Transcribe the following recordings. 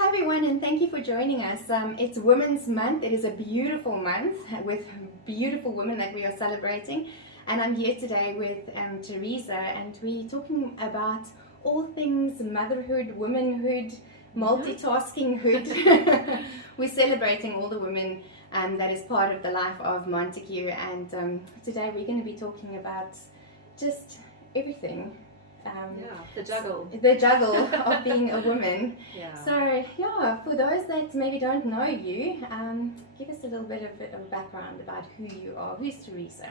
Hi everyone, and thank you for joining us. It's Women's Month. It is a beautiful month with beautiful women that we are celebrating, and I'm here today with Teresa, and we're talking about all things motherhood, womanhood, multitasking-hood. We're celebrating all the women that is part of the life of Montague, and today we're going to be talking about just everything. The juggle. The juggle of being a woman. So, for those that maybe don't know you, give us a little bit of background about who you are. Who's Teresa?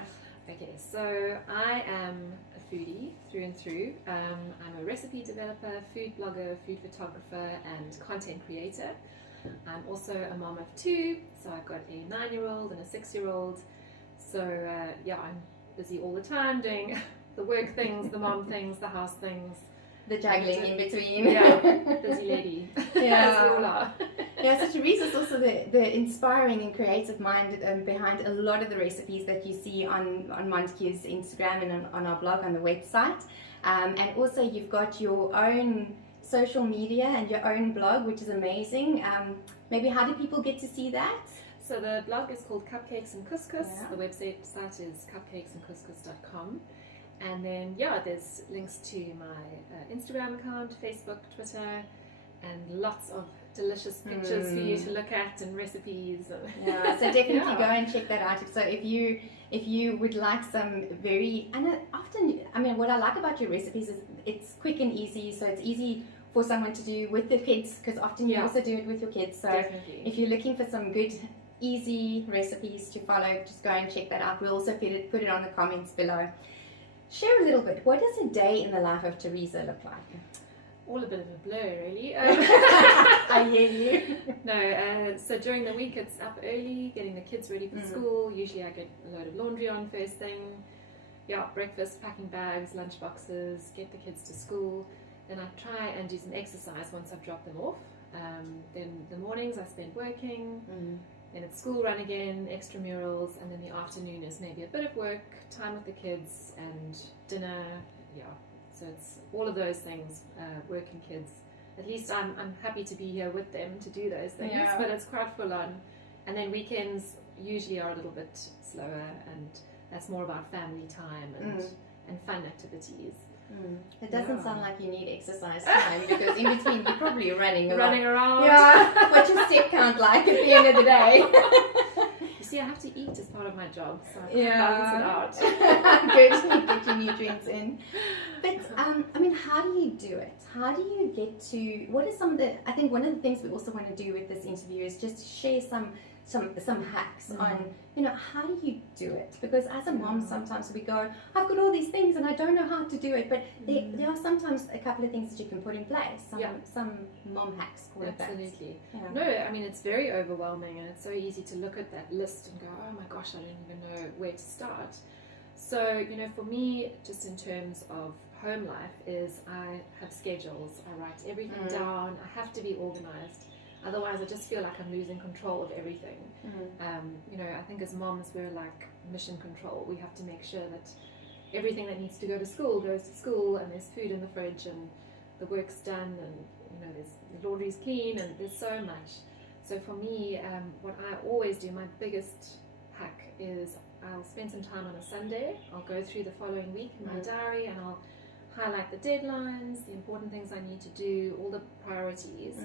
Okay, so I am a foodie through and through. I'm a recipe developer, food blogger, food photographer, and content creator. I'm also a mom of two, so I've got a 9-year-old and a 6-year-old. So, I'm busy all the time doing the work things, the mom things, the house things, the juggling in between. Busy lady. As we all are. So Teresa's also the inspiring and creative mind behind a lot of the recipes that you see on Montague's Instagram and on our blog on the website. And also you've got your own social media and your own blog, which is amazing. Maybe how do people get to see that? So the blog is called Cupcakes and Couscous. The website is cupcakesandcouscous.com. And then, there's links to my Instagram account, Facebook, Twitter, and lots of delicious pictures for you to look at and recipes. So definitely go and check that out. So if you would like some what I like about your recipes is it's quick and easy. So it's easy for someone to do with the kids, because often you also do it with your kids. So if you're looking for some good, easy recipes to follow, just go and check that out. We'll also put it on the comments below. Share a little bit. What does a day in the life of Teresa look like? All a bit of a blur, really. I hear you. No, so during the week it's up early, getting the kids ready for school. Usually I get a load of laundry on first thing. Breakfast, packing bags, lunch boxes, get the kids to school. Then I try and do some exercise once I've dropped them off. Then the mornings I spend working. Then it's school run again, extramurals, and then the afternoon is maybe a bit of work, time with the kids, and dinner. So it's all of those things, work and kids. At least I'm happy to be here with them to do those things, but it's quite full on. And then weekends usually are a little bit slower, and that's more about family time and fun activities. It doesn't sound like you need exercise time, because in between you're probably running around. What's your step count like at the end of the day? You see, I have to eat as part of my job, so I balance it out. Good, you get your nutrients in. But how do you do it? How do you get to? What are some of the? I think one of the things we also want to do with this interview is just share some hacks on, how do you do it? Because as a mom, sometimes we go, I've got all these things and I don't know how to do it. But there are sometimes a couple of things that you can put in place. Some mom hacks. Absolutely. No, it's very overwhelming, and it's so easy to look at that list and go, oh my gosh, I don't even know where to start. So, for me, just in terms of home life, is I have schedules. I write everything down. I have to be organized. Otherwise, I just feel like I'm losing control of everything. I think as moms, we're like mission control. We have to make sure that everything that needs to go to school goes to school, and there's food in the fridge, and the work's done, and there's the laundry's clean, and there's so much. So for me, what I always do, my biggest hack is I'll spend some time on a Sunday. I'll go through the following week in my diary, and I'll highlight the deadlines, the important things I need to do, all the priorities.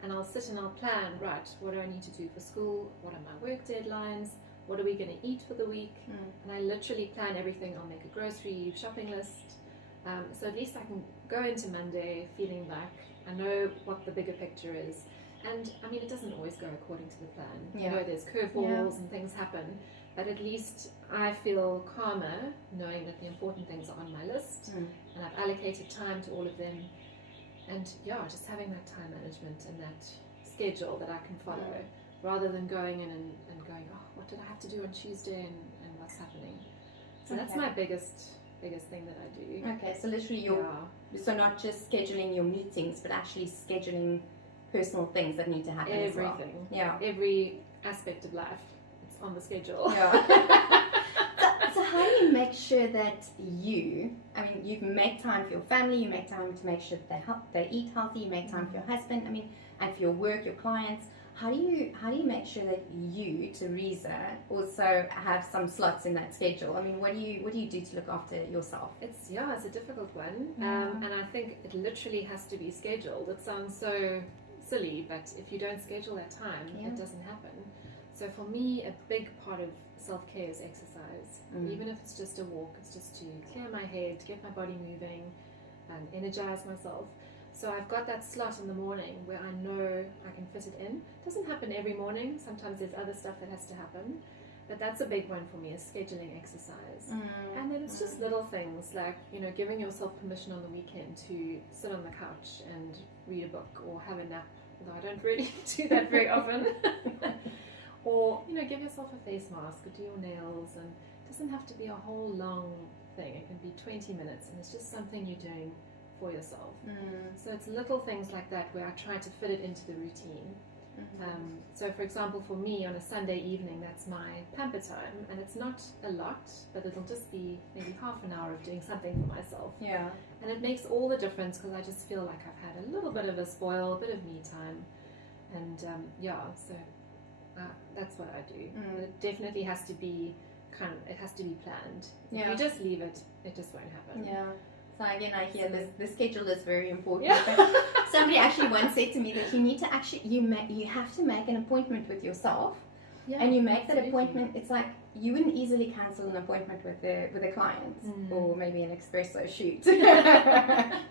And I'll sit and I'll plan, right, what do I need to do for school? What are my work deadlines? What are we going to eat for the week? And I literally plan everything. I'll make a grocery shopping list. So at least I can go into Monday feeling like I know what the bigger picture is. And it doesn't always go according to the plan. There's curveballs and things happen. But at least I feel calmer knowing that the important things are on my list. And I've allocated time to all of them. And just having that time management and that schedule that I can follow, rather than going in and going, oh, what did I have to do on Tuesday and what's happening? So that's my biggest thing that I do. Okay, so literally so not just scheduling your meetings, but actually scheduling personal things that need to happen Everything. as well. Every aspect of life, it's on the schedule. So how do you make sure that you make time for your family, you make time to make sure that they eat healthy, you make time for your husband, and for your work, your clients. How do you make sure that you, Teresa, also have some slots in that schedule? What do you do to look after yourself? It's a difficult one, and I think it literally has to be scheduled. It sounds so silly, but if you don't schedule that time, it doesn't happen. So for me, a big part of self-care is exercise. Even if it's just a walk, it's just to clear my head, get my body moving, and energize myself. So I've got that slot in the morning where I know I can fit it in. It doesn't happen every morning. Sometimes there's other stuff that has to happen. But that's a big one for me, is scheduling exercise. And then it's just little things like, giving yourself permission on the weekend to sit on the couch and read a book or have a nap, although I don't really do that very often. Or, give yourself a face mask or do your nails. And it doesn't have to be a whole long thing. It can be 20 minutes and it's just something you're doing for yourself. So it's little things like that where I try to fit it into the routine. So for example, for me on a Sunday evening, that's my pamper time, and it's not a lot, but it'll just be maybe half an hour of doing something for myself. And it makes all the difference because I just feel like I've had a little bit of a spoil, a bit of me time, and so that's what I do. But it definitely has to be it has to be planned. If you just leave it, it just won't happen. So again, I hear the schedule is very important. Somebody actually once said to me that you need to you have to make an appointment with yourself, and you make that appointment. It's like you wouldn't easily cancel an appointment with a client or maybe an espresso shoot.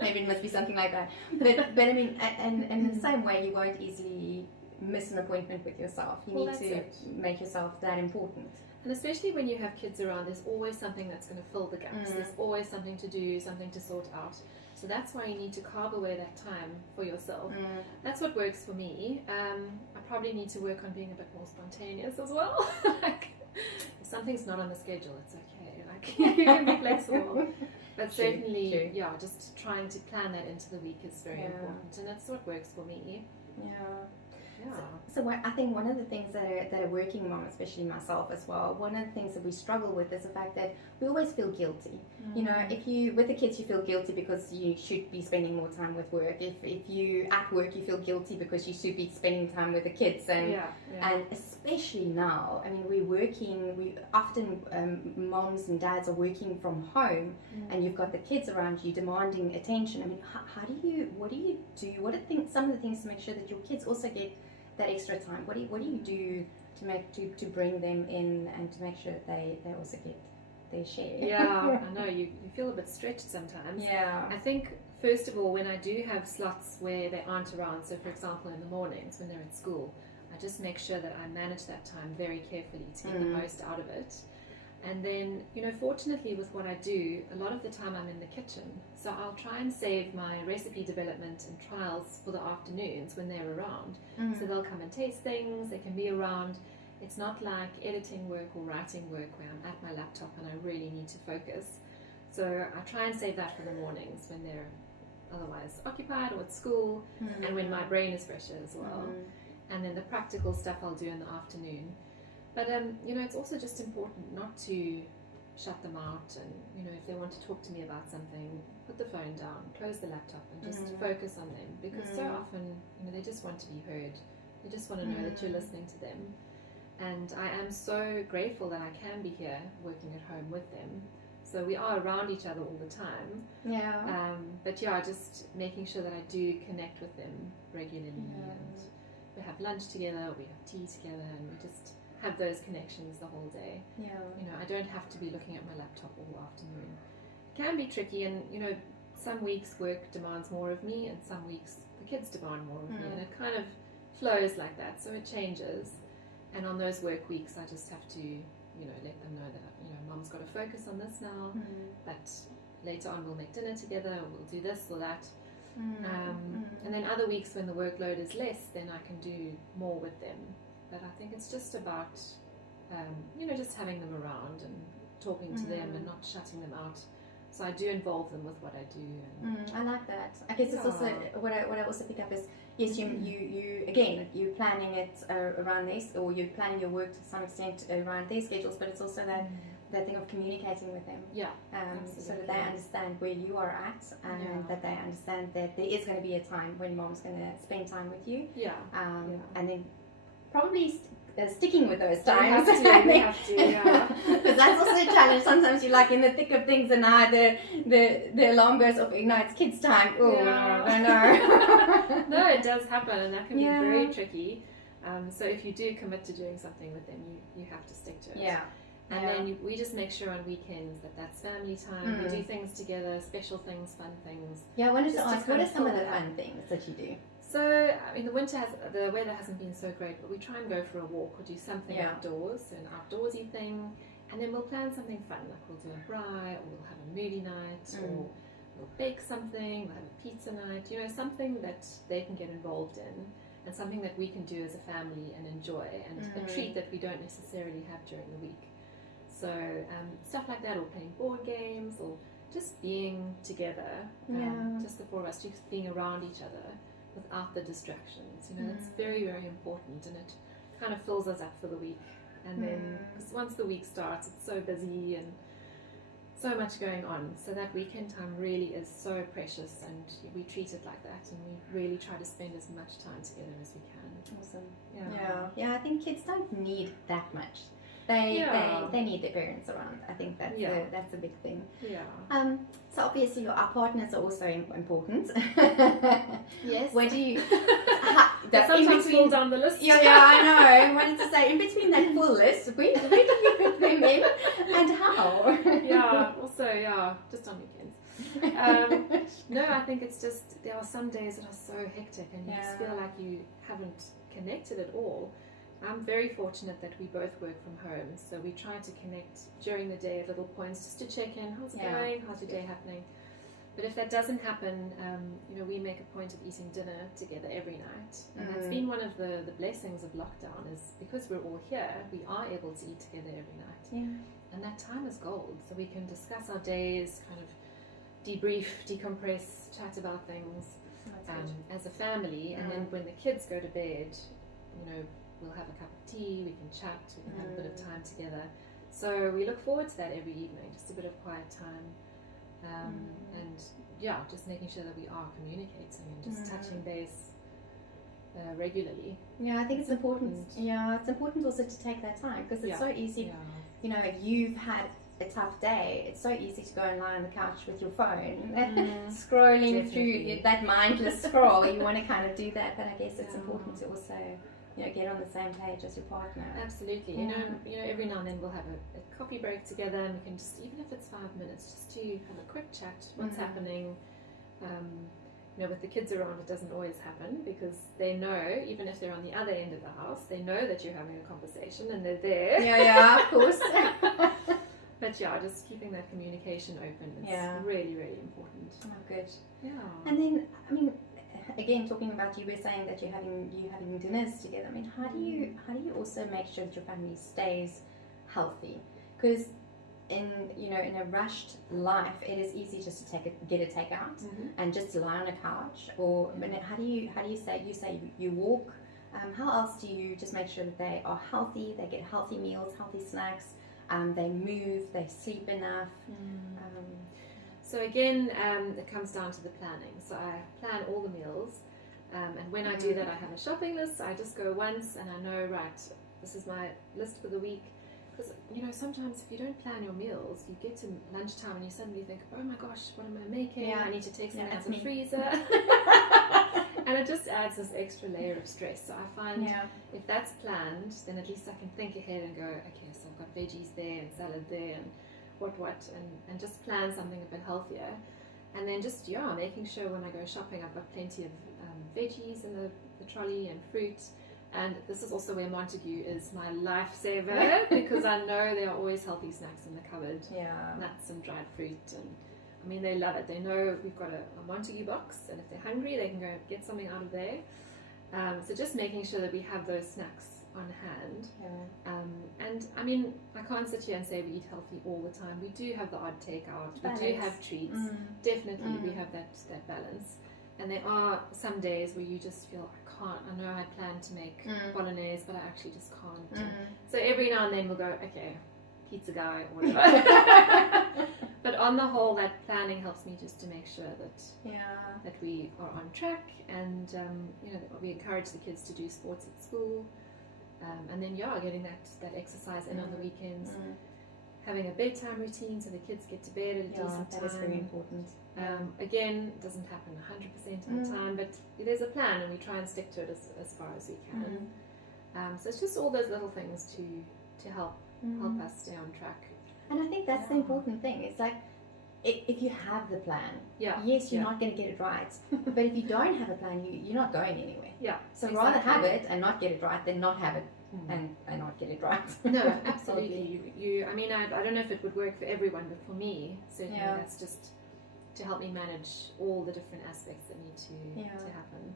Maybe it must be something like that. But and in the same way, you won't easily miss an appointment with yourself. You need to make yourself that important. And especially when you have kids around, there's always something that's going to fill the gaps. There's always something to do, something to sort out. So that's why you need to carve away that time for yourself. That's what works for me. I probably need to work on being a bit more spontaneous as well. If something's not on the schedule, it's okay. You can be flexible. But certainly, just trying to plan that into the week is very important. And that's what works for me. So I think one of the things that a working mom, especially myself as well, one of the things that we struggle with is the fact that we always feel guilty. If you, with the kids, you feel guilty because you should be spending more time with work. If you at work, you feel guilty because you should be spending time with the kids. And especially now, we often, moms and dads are working from home, and you've got the kids around you demanding attention. What do you do? What are some of the things to make sure that your kids also get that extra time? What do you do to bring them in and to make sure that they also get their share? I know you feel a bit stretched sometimes. I think first of all, when I do have slots where they aren't around, so for example in the mornings when they're at school, I just make sure that I manage that time very carefully to get the most out of it. And then, fortunately with what I do, a lot of the time I'm in the kitchen. So I'll try and save my recipe development and trials for the afternoons when they're around. So they'll come and taste things, they can be around. It's not like editing work or writing work where I'm at my laptop and I really need to focus. So I try and save that for the mornings when they're otherwise occupied or at school, and when my brain is fresher as well. And then the practical stuff I'll do in the afternoon. But it's also just important not to shut them out, and if they want to talk to me about something, put the phone down, close the laptop, and just focus on them, because so often they just want to be heard. They just want to know that you're listening to them. And I am so grateful that I can be here working at home with them. So we are around each other all the time. But just making sure that I do connect with them regularly, and we have lunch together, we have tea together, and we just have those connections the whole day. I don't have to be looking at my laptop all afternoon. It can be tricky, and some weeks work demands more of me, and some weeks the kids demand more of me, and it kind of flows like that. So it changes. And on those work weeks, I just have to let them know that Mum's got to focus on this now, but later on we'll make dinner together, or we'll do this or that. And then other weeks when the workload is less, then I can do more with them. But I think it's just about, just having them around and talking to them and not shutting them out. So I do involve them with what I do. I like that. I guess it's also, what I also pick up is yes, you again, you're planning it around this, or you're planning your work to some extent around their schedules, but it's also that thing of communicating with them. Yeah. So that they understand where you are at, and that they understand that there is going to be a time when mom's going to spend time with you. Yeah. And then probably sticking with those times. We have to, yeah. Because that's also a challenge. Sometimes you're like in the thick of things, and now the alarm goes off. No, it's kids' time. Oh, no. No, it does happen, and that can be very tricky. So if you do commit to doing something with them, you have to stick to it. Yeah. And then we just make sure on weekends that's family time. We do things together, special things, fun things. Yeah, I wanted to ask, what are some of the fun things that you do? So, I mean, the weather hasn't been so great, but we try and go for a walk or do something outdoors, so an outdoorsy thing, and then we'll plan something fun, like we'll do a braai, or we'll have a movie night, or we'll bake something, we'll have a pizza night, something that they can get involved in, and something that we can do as a family and enjoy, and a treat that we don't necessarily have during the week. So, stuff like that, or playing board games, or just being together, just the four of us, just being around each other, without the distractions. That's very, very important, and it kind of fills us up for the week. And then, because once the week starts, it's so busy and so much going on, so that weekend time really is so precious, and we treat it like that, and we really try to spend as much time together as we can. Awesome. Yeah, I think kids don't need that much. They need their parents around. I think that's a big thing. Yeah. So obviously our partners are also important. Yes. Where do you sometimes fall down the list? Yeah, I know. I wanted to say, in between that full list, where do you fit them in, and how? Yeah. Also, just on weekends. No, I think it's just there are some days that are so hectic, and you just feel like you haven't connected at all. I'm very fortunate that we both work from home, so we try to connect during the day at little points just to check in. How's it going? How's your day happening? But if that doesn't happen, we make a point of eating dinner together every night. And that's been one of the blessings of lockdown, is because we're all here, we are able to eat together every night. Yeah. And that time is gold, so we can discuss our days, kind of debrief, decompress, chat about things as a family. And then when the kids go to bed, we'll have a cup of tea, we can chat, we can have a bit of time together. So we look forward to that every evening, just a bit of quiet time. And just making sure that we are communicating and just touching base regularly. Yeah, I think it's important. Yeah, it's important also to take that time, because it's so easy. You've had a tough day. It's so easy to go and lie on the couch with your phone, scrolling through that mindless scroll. You want to kind of do that, but I guess it's important to also get on the same page as your partner. Absolutely. Every now and then we'll have a coffee break together, and we can just, even if it's 5 minutes, just to have a quick chat. What's happening? With the kids around, it doesn't always happen, because they know, even if they're on the other end of the house, they know that you're having a conversation and they're there. Yeah, of course. But just keeping that communication open is really, really important. Oh, good. Yeah. And then, again, talking about, you were saying that you're having dinners together. How do you also make sure that your family stays healthy? Because in a rushed life, it is easy just to get a takeout and just lie on a couch. Or how do you say you walk? How else do you just make sure that they are healthy? They get healthy meals, healthy snacks. They move. They sleep enough. So again, it comes down to the planning. So I plan all the meals, and when I do that, I have a shopping list. I just go once, and I know, right, this is my list for the week. Because sometimes if you don't plan your meals, you get to lunchtime and you suddenly think, oh my gosh, what am I making? I need to take something out of the freezer. And it just adds this extra layer of stress. So I find if that's planned, then at least I can think ahead and go, okay, so I've got veggies there and salad there and what, and just plan something a bit healthier. And then just, making sure when I go shopping, I've got plenty of veggies in the trolley and fruit. And this is also where Montague is my lifesaver, because I know there are always healthy snacks in the cupboard. Nuts and dried fruit, and they love it. They know we've got a Montague box, and if they're hungry, they can go get something out of there. So just making sure that we have those snacks on hand. And I can't sit here and say we eat healthy all the time. We do have the odd takeout. We do have treats. Definitely, we have that balance. And there are some days where you just feel, I can't, I know I plan to make bolognese, but I actually just can't. So every now and then we'll go, okay, pizza guy or whatever. But on the whole, that planning helps me just to make sure that we are on track, and you know, that we encourage the kids to do sports at school, and then getting that exercise in on the weekends. Having a bedtime routine so the kids get to bed at a decent time. That is very important. Again, it doesn't happen 100% of the time, but there's a plan and we try and stick to it as far as we can. So it's just all those little things to help us stay on track. And I think that's the important thing. It's like, if you have the plan, yes, you're not going to get it right. But if you don't have a plan, you're not going anywhere. So rather have it and not get it right than not have it and not get it right. No, absolutely. I mean, I don't know if it would work for everyone, but for me, certainly that's just to help me manage all the different aspects that need to happen.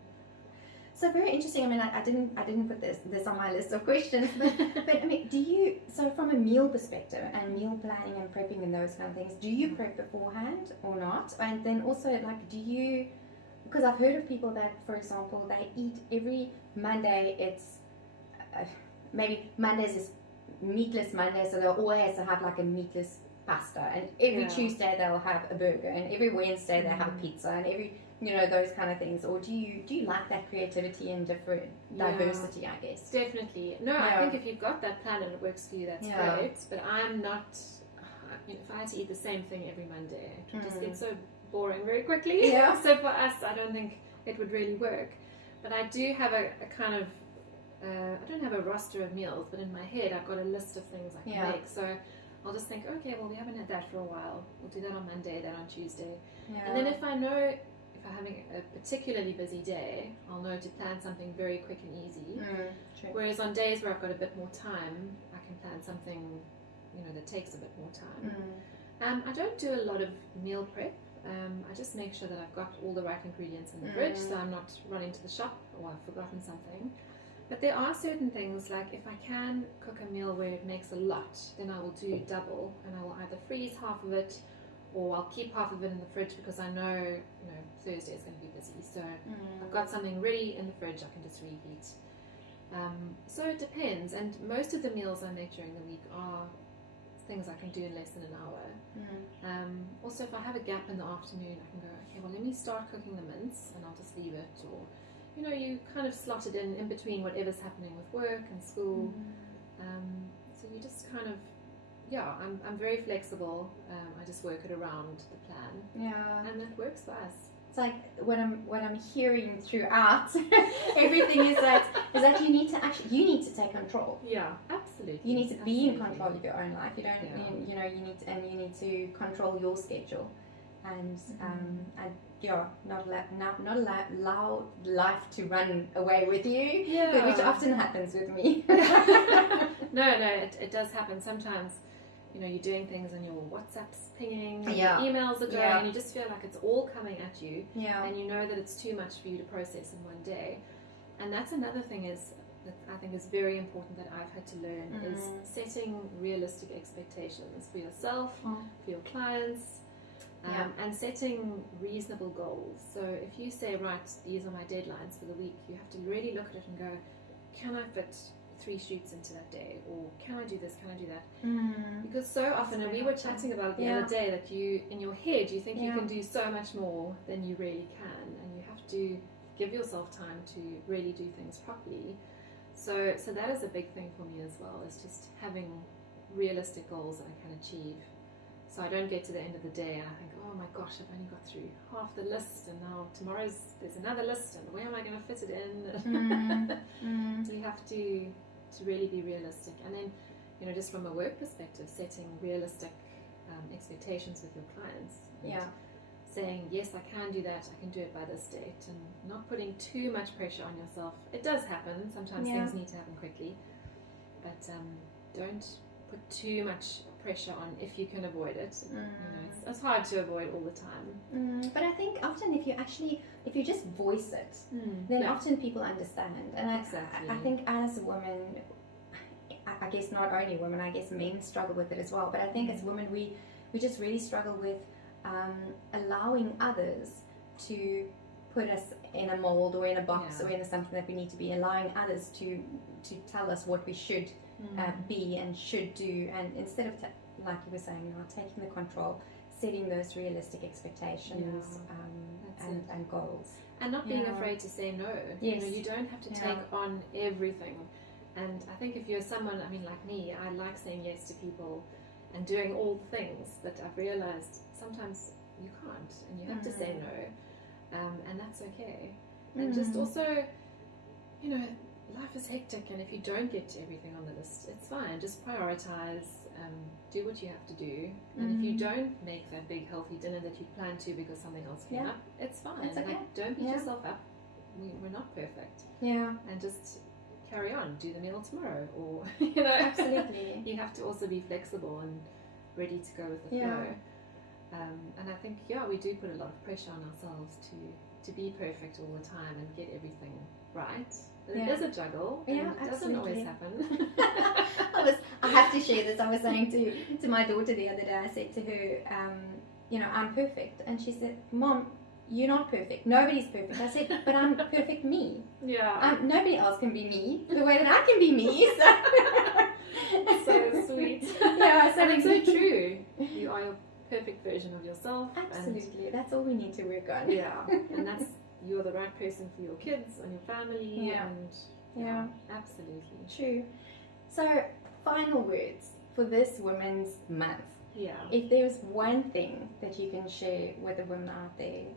So very interesting. I mean, I didn't put this on my list of questions, but I mean, so from a meal perspective and meal planning and prepping and those kind of things, do you prep beforehand or not? And then also, like, because I've heard of people that, for example, they eat every Monday, it's maybe Mondays is meatless Monday, so they'll always have like a meatless pasta, and every Tuesday they'll have a burger, and every Wednesday they have a pizza, and every, you know, those kind of things. Or do you like that creativity and different diversity, I guess? Definitely. No, I think if you've got that plan and it works for you, that's great. But I'm not, you know, if I had to eat the same thing every Monday, it would just get so boring very quickly. So for us, I don't think it would really work. But I do have a kind of, I don't have a roster of meals, but in my head I've got a list of things I can make. So I'll just think, okay, well, we haven't had that for a while. We'll do that on Monday, that on Tuesday. And then if I know, if I'm having a particularly busy day, I'll know to plan something very quick and easy. Whereas on days where I've got a bit more time, I can plan something, you know, that takes a bit more time. I don't do a lot of meal prep. I just make sure that I've got all the right ingredients in the fridge, so I'm not running to the shop or I've forgotten something. But there are certain things, like if I can cook a meal where it makes a lot, then I will do double, and I will either freeze half of it or I'll keep half of it in the fridge because I know, you know, Thursday is going to be busy. So I've got something ready in the fridge, I can just reheat. So it depends, and most of the meals I make during the week are things I can do in less than an hour. Also, if I have a gap in the afternoon, I can go, okay, well, let me start cooking the mince and I'll just leave it, or, you know, you kind of slot it in between whatever's happening with work and school. So you just kind of, I'm very flexible. I just work it around the plan. And it works for us. It's like what I'm hearing throughout everything is that you need to take control. Absolutely. You need to be in control of your own life. You don't, you need to control your schedule, and not allow life to run away with you, which often happens with me. No, it does happen sometimes. You know, you're doing things and your WhatsApp's pinging, and your emails are going, and you just feel like it's all coming at you, and you know that it's too much for you to process in one day. And that's another thing that I think is very important that I've had to learn, is setting realistic expectations for yourself, for your clients, and setting reasonable goals. So if you say, right, these are my deadlines for the week, you have to really look at it and go, can I fit 3 shoots into that day, or can I do this, can I do that? Because so often, and we were chatting about it the other day, that you, in your head, you think you can do so much more than you really can, and you have to give yourself time to really do things properly. So that is a big thing for me as well, is just having realistic goals that I can achieve. So I don't get to the end of the day and I think, oh my gosh, I've only got through half the list, and now there's another list, and where am I going to fit it in? You have to really be realistic. And then, you know, just from a work perspective, setting realistic expectations with your clients. Saying, yes, I can do that, I can do it by this date, and not putting too much pressure on yourself. It does happen, sometimes things need to happen quickly, but don't put too much pressure on if you can avoid it. You know, it's hard to avoid all the time. But I think often if you just voice it, then often people understand. And I think as a woman, I guess not only women, I guess men struggle with it as well, but I think as women we just really struggle with allowing others to put us in a mold or in a box Yeah. or in something that we need to be, allowing others to tell us what we should be and should do, and instead of like you were saying now, taking the control, setting those realistic expectations and goals, and not being afraid to say no. Yes. You don't have to take on everything. And I think if you're someone, I mean, like me, I like saying yes to people and doing all the things, but I've realized sometimes you can't, and you have to say no, and that's okay. And just also, life is hectic, and if you don't get to everything on the list, it's fine. Just prioritize, do what you have to do, and if you don't make that big healthy dinner that you planned to because something else came up, it's fine. It's okay. Like, don't beat yourself up. We're not perfect. Yeah. And just carry on. Do the meal tomorrow, or Absolutely. You have to also be flexible and ready to go with the flow. And I think we do put a lot of pressure on ourselves to be perfect all the time and get everything right. But it is a juggle, and it doesn't always happen. I have to share this. I was saying to my daughter the other day, I said to her, I'm perfect. And she said, Mom, you're not perfect. Nobody's perfect. I said, but I'm perfect me. Yeah. Nobody else can be me the way that I can be me. So sweet. Yeah, and it's so true. You are your perfect version of yourself. Absolutely. That's all we need to work on. Yeah. And you're the right person for your kids and your family. Yeah. And absolutely. True. So, final words for this Women's Month. Yeah. If there's one thing that you can share with the women out there,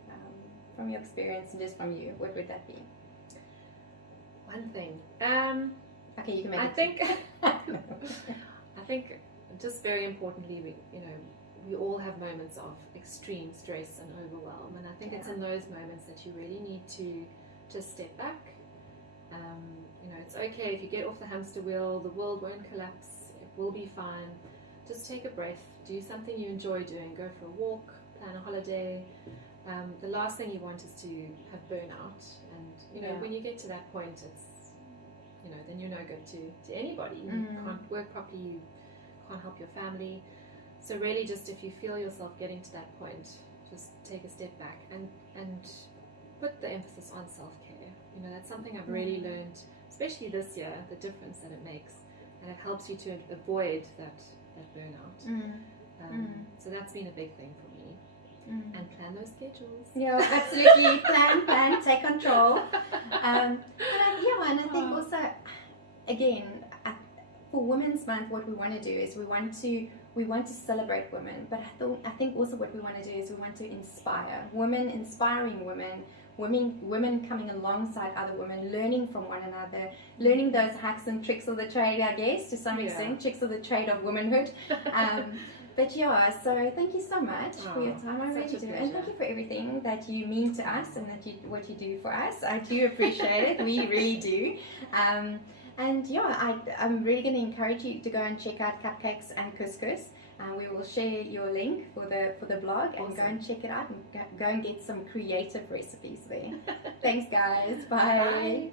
from your experience and just from you, what would that be? One thing. Okay, you can make I think just very importantly, we all have moments of extreme stress and overwhelm, and I think it's in those moments that you really need to just step back. It's okay if you get off the hamster wheel, the world won't collapse, it will be fine. Just take a breath, do something you enjoy doing, go for a walk, plan a holiday. The last thing you want is to have burnout, and when you get to that point, it's then you're no good to anybody. You can't work properly, you can't help your family. So really, just if you feel yourself getting to that point, just take a step back and put the emphasis on self-care. That's something I've really learned, especially this year, the difference that it makes, and it helps you to avoid that burnout. So that's been a big thing for me. And plan those schedules. Yeah, absolutely. plan, take control. And I think also, again, for Women's Month, what we want to do is we want to celebrate women, but I think also what we want to do is we want to inspire women, inspiring women coming alongside other women, learning from one another, learning those hacks and tricks of the trade, I guess, to some extent, tricks of the trade of womanhood. But so thank you so much for your time. I really do. And thank you for everything that you mean to us and what you do for us. I do appreciate it. We really do. I'm really going to encourage you to go and check out Cupcakes and Couscous. We will share your link for the blog and go and check it out and go and get some creative recipes there. Thanks, guys. Bye.